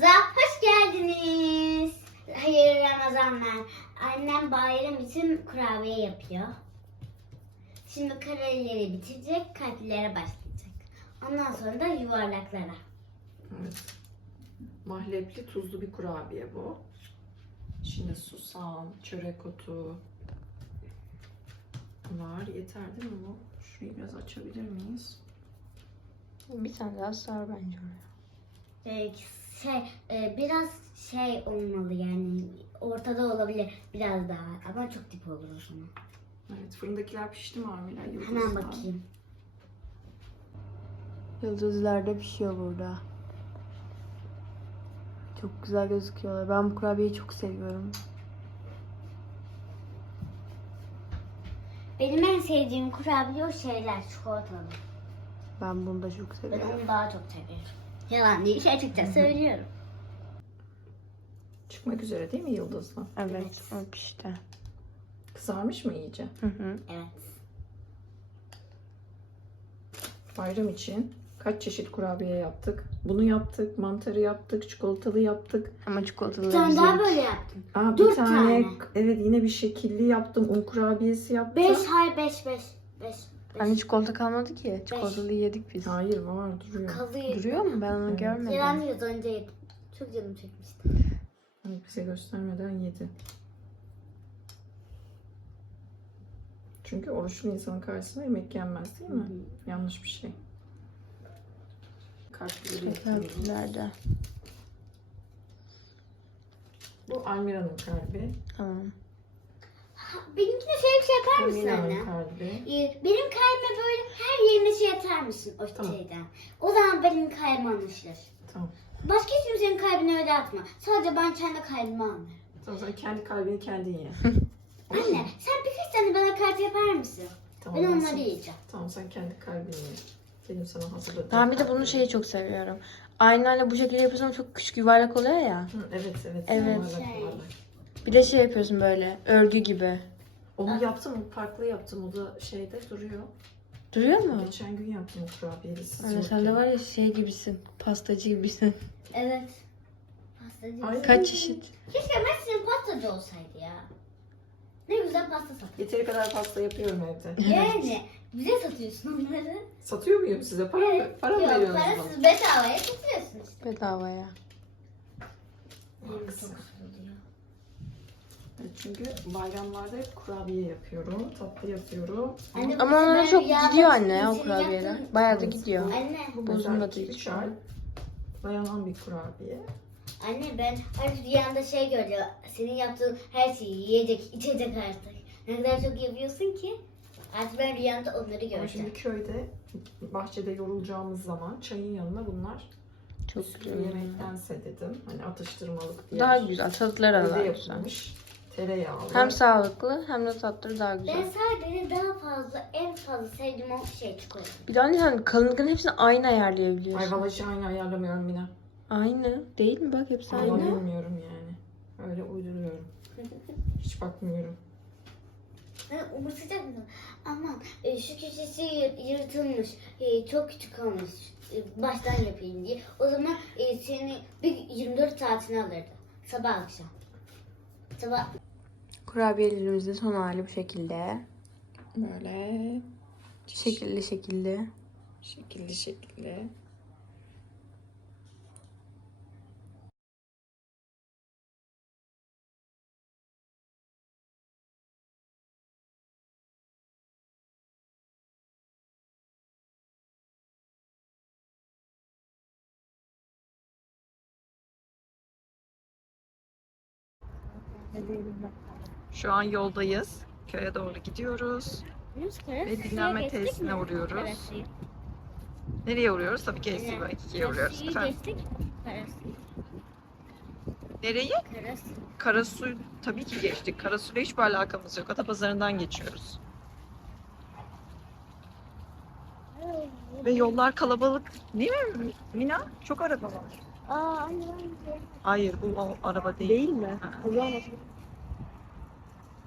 Kanalımıza hoş geldiniz. Hayırlı Ramazanlar. Annem bayram için kurabiye yapıyor. Şimdi kareleri bitirecek, kalplere başlayacak. Ondan sonra da yuvarlaklara. Evet. Mahlepli tuzlu bir kurabiye bu. İçinde susam, çörek otu var. Yeter değil mi bu? Şurayı biraz açabilir miyiz? Bir tane daha sar bence oraya. Ee, şey, e, biraz şey olmalı yani ortada olabilir biraz daha ama çok dip olur o zaman. Evet, fırındakiler pişti mi Armila? Hemen bakayım. Yıldızlar da pişiyor burada. Çok güzel gözüküyorlar. Ben bu kurabiyeyi çok seviyorum. Benim en sevdiğim kurabiye o şeyler çikolatalı. Ben bunu da çok Ben seviyorum. onu daha çok seviyorum. Yalan değil, şey açıkça söylüyorum. Çıkmak üzere değil mi yıldızlı? Evet, o pişti. Kızarmış mı iyice? Hı hı. Evet. Bayram için kaç çeşit kurabiye yaptık? Bunu yaptık, mantarı yaptık, çikolatalı yaptık. Ama çikolatalı Bir tane güzel. daha böyle yaptım. Aa, bir Dört tane, tane. evet yine bir şekilli yaptım. Un kurabiyesi yaptım. Beş, hayır beş, beş. Beş, Hani çikolata kalmadı ki. Çikolatalı yedik biz. Hayır var duruyor. Kalıyor. Duruyor mu? Ben onu görmedim. Yalan değil, önce yedim. Çok canım çekmişti. Hani bize göstermeden yedi. Çünkü oruçlu insanın karşısına yemek yenmez değil mi? Yanlış bir şey. Yapıyoruz. Kalplerde. Bu Almira'nın kalbi. Tamam. Benimkine şöyle bir şey yapar mısın anne? Almira'nın kalbi. Ee, Benim kalbime böyle her yerine şey atar mısın o Tamam. şeyden? O zaman benim kalbim anlaşılır. Tamam. Başka hiç kimsenin kalbine öyle atma. Sadece ben kendi kalbime anlarım. Tamam sen kendi kalbini kendin ye. Olur mu? Anne sen birkaç tane bana kart yapar mısın? Tamam, Ben ben onları yiyeceğim. Tamam sen kendi kalbini ye. Benim sana hazırladığım. Ben bir de bunu şeyi çok seviyorum. Aynayla bu şekilde yapıyorsun ama çok küçük yuvarlak oluyor ya. Hı, evet evet. Evet. yuvarlak, Şey. yuvarlak. Bir de şey yapıyorsun böyle örgü gibi. Onu yaptım, o farklı yaptım. O da şeyde duruyor. Duruyor mu? Geçen gün yaptım o kurabiyeyi. siz Anne yokken. sen de var ya şey gibisin. Pastacı gibisin. Evet. Pastacı. Ay. Kaç çeşit? Keşke Mersin'in pastacı olsaydı ya. Ne güzel pasta satıyor. Yeteri kadar pasta yapıyorum evde. Yani bize satıyorsun onları. Satıyor muyum size? Para mı, para mı Yok veriyorsunuz bana? parasız bedavaya işte. Bedavaya. Çok Haklısın. oluyor. Çünkü bayramlarda hep kurabiye yapıyorum, tatlı yapıyorum. Anne, Ama bu onlara sefer çok rüyada gidiyor anne ya o senin kurabiyeler. Bayağı da gidiyor. Anne, Bu Bozulmadı özel hiç. 2-3 ay dayanan bir kurabiye. anne ben her rüyamda şey görüyor. Senin yaptığın her şeyi yiyecek, içecek artık. Ne kadar çok yapıyorsun ki. Artık ben rüyamda onları Ama göreceğim. şimdi köyde, bahçede yorulacağımız zaman çayın yanına bunlar Çok güzel. yemektense dedim. Hani atıştırmalık diye. Daha güzel. Tatlılar Evde aralar güzel. yapılmış. Tereyağlı. Hem sağlıklı hem de tatları daha Ben güzel. sadece daha fazla, en fazla sevdiğim o şey çikolata. Bir de anne sen kalınlıkın hepsini aynı ayarlayabiliyorsun. Ay vallahi aynı ayarlamıyorum Mina. Aynı. Değil mi? Bak hepsi aynı. bilmiyorum yani. Öyle uyduruyorum. Hiç bakmıyorum. Ben umursayacak mısın? Aman e, şu köşesi yır- yırtılmış, e, çok küçük olmuş. E, baştan yapayım diye. O zaman e, seni bir 24 saatini alırdı. Sabah akşam. Sabah Kurabiyelerimizin son hali bu şekilde. Böyle Şekilli şekilli. şekilli şekilli. Şu an yoldayız. Köye doğru gidiyoruz. Ve dinlenme tesisine uğruyoruz. Nereye uğruyoruz? Tabii ki SC2'ye uğruyoruz. Efendim. Nereyi? Karası. Karasu tabii ki geçtik. Karasu'yla hiçbir alakamız yok. Atapazarı'ndan geçiyoruz. Ve yollar kalabalık. Değil mi Mina? Çok araba var. Aa anne Hayır bu o araba değil. Değil mi? Ha. O zaman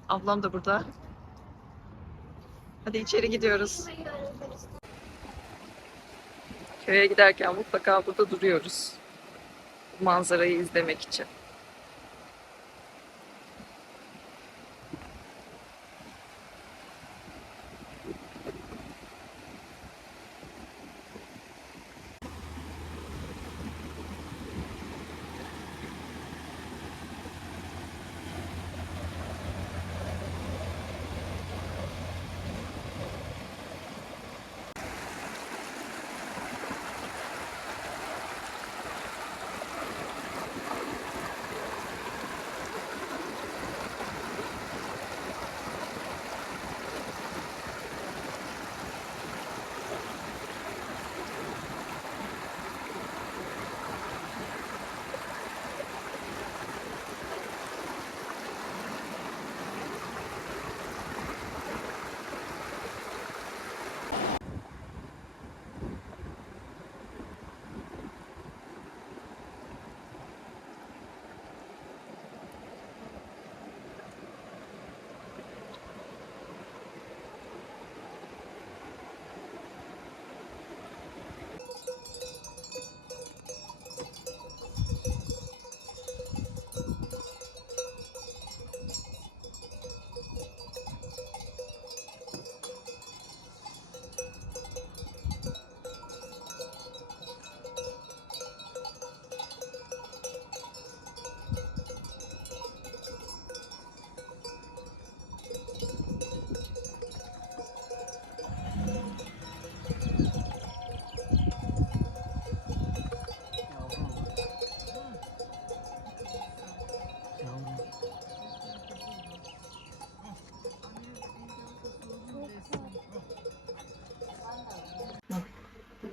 Ablam da burada. Hadi içeri gidiyoruz. Köye giderken mutlaka burada duruyoruz. bu manzarayı izlemek için.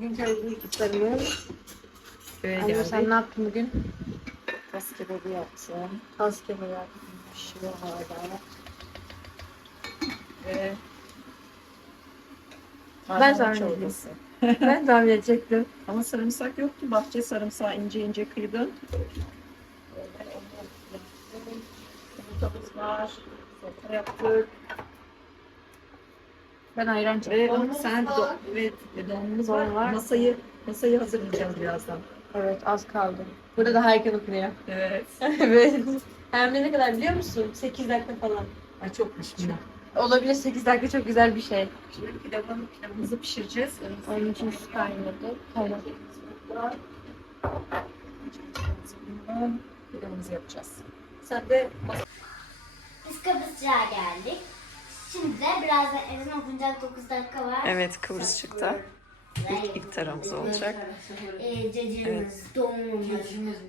Bugün kendi kitaplarımı. Köye Anne sen ne yaptın bugün? Tas kebabı yaptım. Tas kebabı yaptım. Pişiyor hala. Ve Ben tahmin çorbası. ben tahmin edecektim. Ama sarımsak yoktu. Bahçe sarımsağı ince ince kıydım. Böyle. Yumurtamız var. Salata yaptık. Ben ayran Ve sen do evet, donumuz var. Var. Masayı masayı hazırlayacağız birazdan. Evet az kaldı. Burada daha erken okunuyor. Evet. evet. Hem de ne kadar biliyor musun? 8 dakika falan. Ay çok pişmiş. Olabilir 8 dakika çok güzel bir şey. Şimdi pilavın, pilavımızı pişireceğiz. Onun için su kaynadı. Kaynadı. Pilavımızı yapacağız. Sen de Biz Kıbrısçığa geldik. Şimdi de birazdan ezan okunacak 9 dakika var. Evet Kıbrısçık'ta ilk iftarımız olacak. Ee, cacığımız, doğumumuz,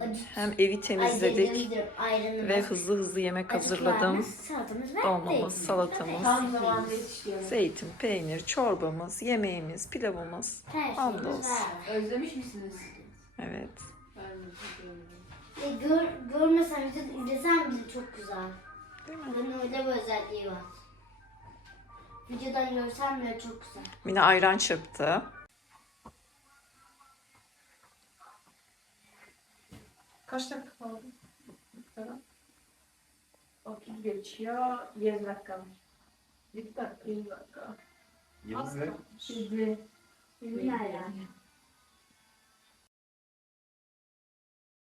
acı Hem evi temizledik ayranımız, ve hızlı hızlı yemek hazırladım. acıklarımız, salatamız ve Dolmamız, zeytinimiz. salatamız. Tam zamanında yetişiyor. Zeytin, peynir, çorbamız, yemeğimiz, pilavımız. Her şeyimiz Hamdolsun. var. Özlemiş misiniz? Evet. Ben de çok özledim. E, gör, görmesem video izlesem bile çok güzel. Değil mi? Bunun öyle bir özelliği var. Videodan görsem bile çok güzel. Mine ayran çırptı. Kaç dakika kaldı? 30 geçiyor. 20 dakika var. 7 dakika. 20 dakika. Yıldız ne? Şimdi Bilmiyorum.